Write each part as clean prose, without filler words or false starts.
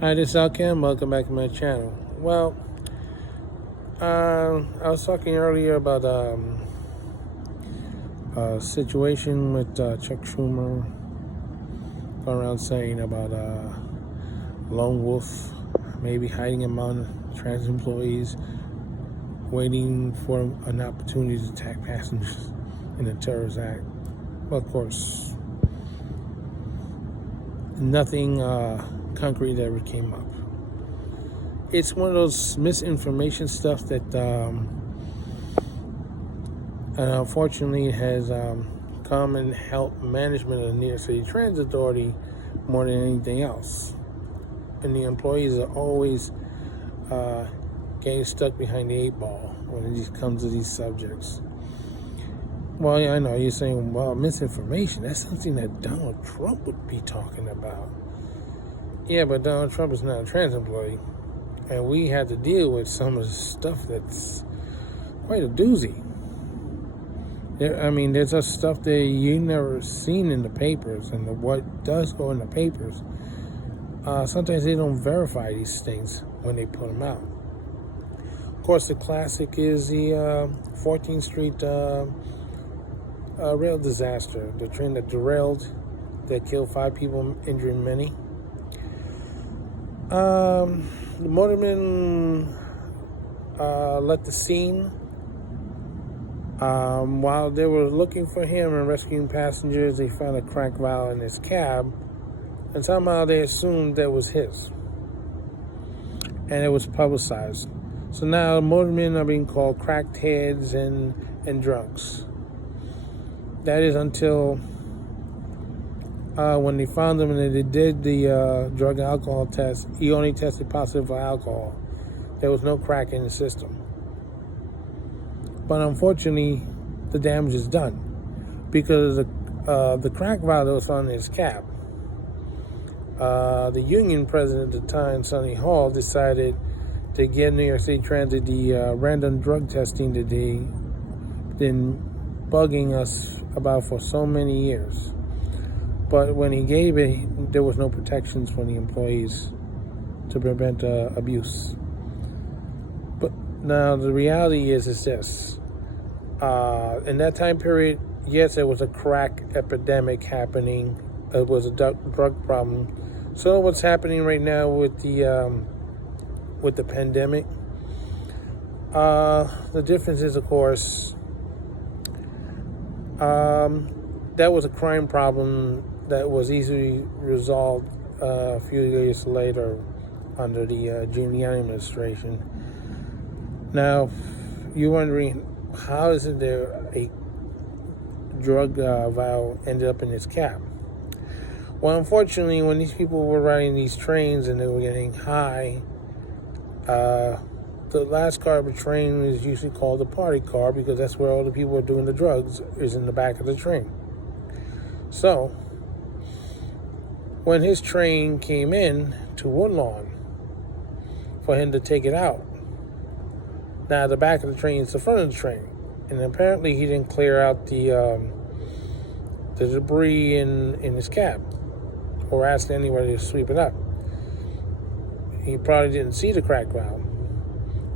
Hi, this is Alcam. Welcome back to my channel. Well, I was talking earlier about a situation with Chuck Schumer going around saying about lone wolf maybe hiding among trans employees, waiting for an opportunity to attack passengers in the terrorist act. Well, of course, nothing concrete ever came up. It's one of those misinformation stuff that unfortunately has come and helped management of the New York City Transit Authority more than anything else. And the employees are always getting stuck behind the 8 ball when it comes to these subjects. Well, yeah, I know you're saying, well, misinformation, that's something that Donald Trump would be talking about. Yeah, but Donald Trump is not a trans employee. And we had to deal with some of the stuff that's quite a doozy. There's just stuff that you never seen in the papers, and what does go in the papers, sometimes they don't verify these things when they put them out. Of course, the classic is the 14th Street rail disaster, the train that derailed, that killed 5 people, injuring many. The motorman left the scene while they were looking for him and rescuing passengers. They found a cracked valve in his cab, and somehow they assumed that was his, and it was publicized. So now motormen are being called cracked heads and drunks. That is until when they found him and they did the drug and alcohol test, he only tested positive for alcohol. There was no crack in the system. But unfortunately, the damage is done because the crack valve that was found in his cab. The union president at the time, Sonny Hall, decided to get New York City Transit the random drug testing that they've been bugging us about for so many years. But when he gave it, there was no protections for the employees to prevent abuse. But now the reality is this. In that time period, yes, there was a crack epidemic happening. It was a drug problem. So what's happening right now with the pandemic? The difference is, of course, that was a crime problem that was easily resolved a few years later under the Giuliani administration. Now, you're wondering, how is it there a drug vial ended up in his cab? Well, unfortunately, when these people were riding these trains and they were getting high, the last car of a train is usually called a party car because that's where all the people are doing the drugs, is in the back of the train. So, when his train came in to Woodlawn for him to take it out, now the back of the train is the front of the train, and apparently he didn't clear out the debris in his cab or ask anybody to sweep it up. He probably didn't see the crack valve.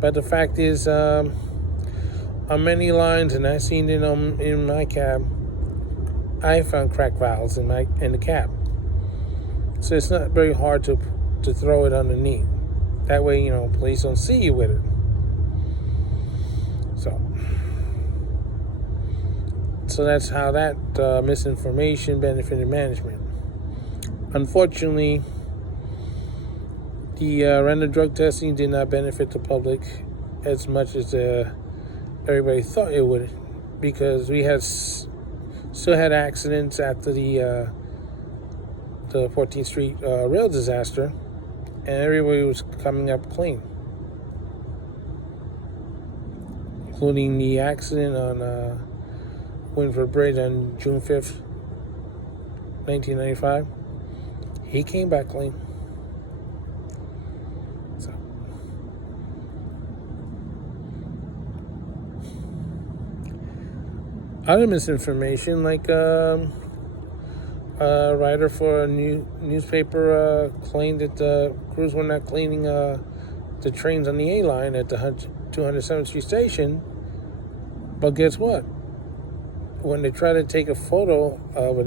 But the fact is, on many lines, and I've seen it in my cab, I found crack valves in the cab. So it's not very hard to throw it underneath. That way, police don't see you with it. So that's how that misinformation benefited management. Unfortunately, the random drug testing did not benefit the public as much as everybody thought it would, because we still had accidents after the 14th Street rail disaster, and everybody was coming up clean, including the accident on Winford Bridge on June 5th, 1995. He came back clean. So, other misinformation, like A writer for a newspaper claimed that the crews were not cleaning the trains on the A line at the 207th Street station. But guess what? When they tried to take a photo of an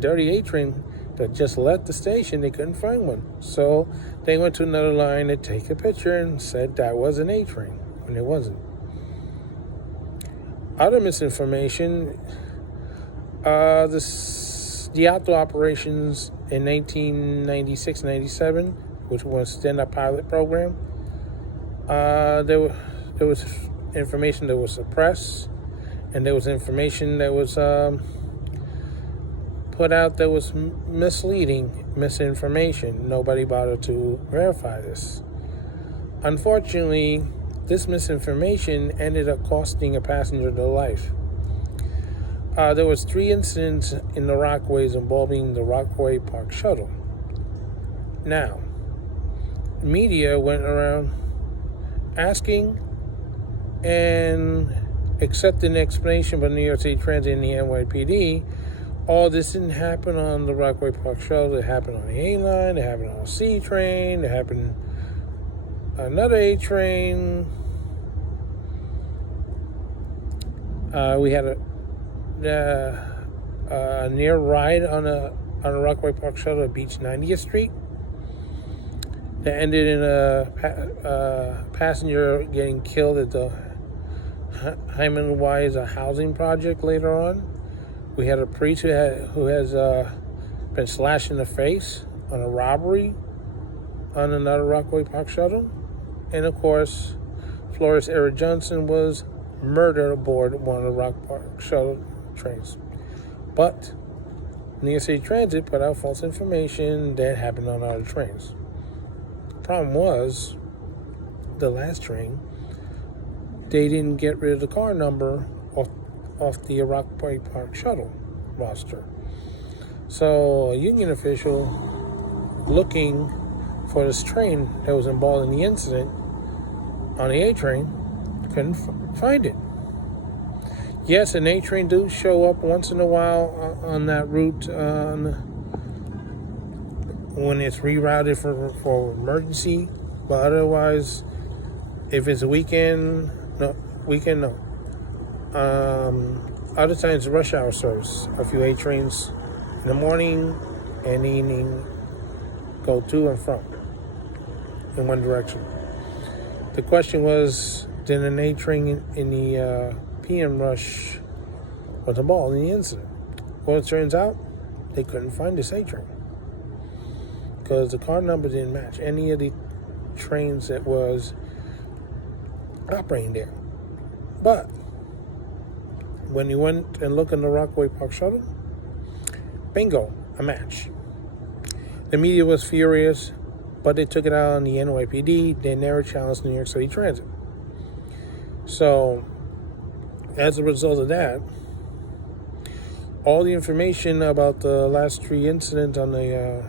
dirty A train that just left the station, they couldn't find one. So they went to another line to take a picture and said that was an A train when it wasn't. Other misinformation, the outdoor operations in 1996-97, which was stand-up pilot program, there was information that was suppressed, and there was information that was put out that was misleading, misinformation. Nobody bothered to verify this. Unfortunately, this misinformation ended up costing a passenger their life. There was 3 incidents in the Rockaways involving the Rockaway Park shuttle. Now, media went around asking and accepting the explanation by New York City Transit and the NYPD. All this didn't happen on the Rockaway Park shuttle. It happened on the A line. It happened on a C train. It happened on another A train. We had a near ride on a Rockaway Park shuttle at Beach 90th Street that ended in a passenger getting killed at the Hyman Wise housing project later on. We had a priest who has been slashed in the face on a robbery on another Rockaway Park shuttle. And of course, Florence Eric Johnson was murdered aboard one of the Rock Park shuttle trains. But New York City Transit put out false information that happened on other trains. The problem was, the last train, they didn't get rid of the car number off the Rockaway Park shuttle roster. So a union official looking for this train that was involved in the incident on the A train couldn't find it. Yes, an A train do show up once in a while on that route when it's rerouted for emergency, but otherwise, if it's a weekend, no. Other times, rush hour service. A few A trains in the morning and evening go to and from in one direction. The question was, did an A train in the PM rush was involved in the incident? Well, it turns out they couldn't find this A train because the car number didn't match any of the trains that was operating there. But when you went and looked in the Rockaway Park shuttle, bingo, a match. The media was furious, but they took it out on the NYPD. They never challenged New York City Transit. So, as a result of that, all the information about the last 3 incidents on the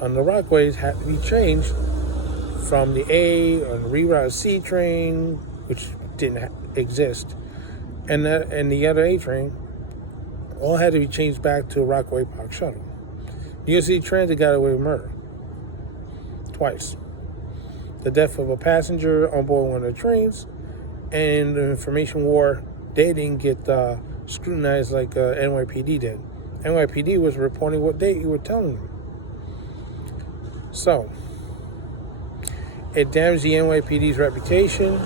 Rockaways had to be changed from the A or the rerouted C train, which didn't exist, and the other A train, all had to be changed back to a Rockaway Park shuttle. New York City Transit got away with murder twice. The death of a passenger on board one of the trains, and the information war, they didn't get scrutinized like NYPD did. NYPD was reporting what they were telling them. So, it damaged the NYPD's reputation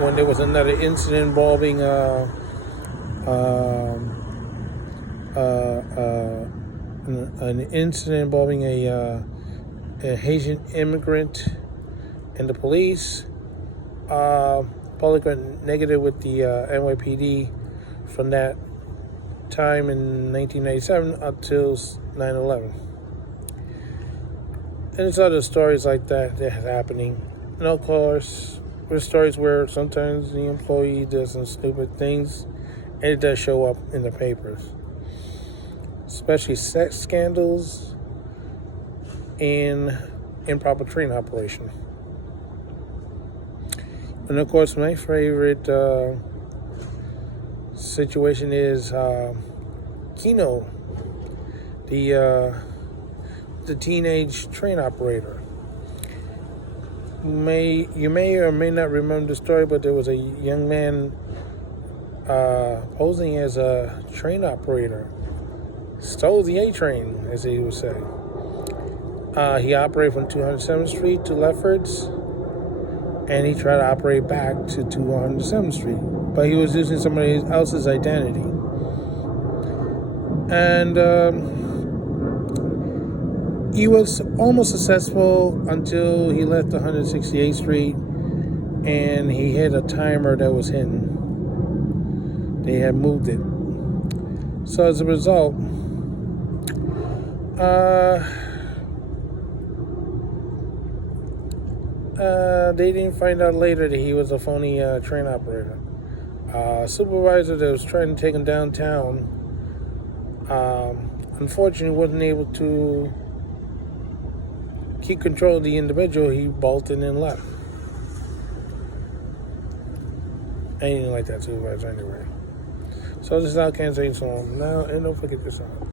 when there was another incident involving an incident involving a Haitian immigrant and the police. Public went negative with the NYPD from that time in 1997 up till 9/11. And there's other stories like that are happening. And of course, there's stories where sometimes the employee does some stupid things, and it does show up in the papers. Especially sex scandals and improper train operation. And of course, my favorite situation is Keno the teenage train operator. You may or may not remember the story, but there was a young man posing as a train operator. Stole the A train, as he would say. He operated from 207th Street to Lefferts, and he tried to operate back to 207th Street, but he was using somebody else's identity. And he was almost successful until he left 168th Street, and he hit a timer that was hidden. They had moved it. So as a result, they didn't find out later that he was a phony train operator. Supervisor that was trying to take him downtown, unfortunately wasn't able to keep control of the individual. He bolted and left. I didn't like that supervisor anyway. So this is Al Kansas. So now, and don't forget this song.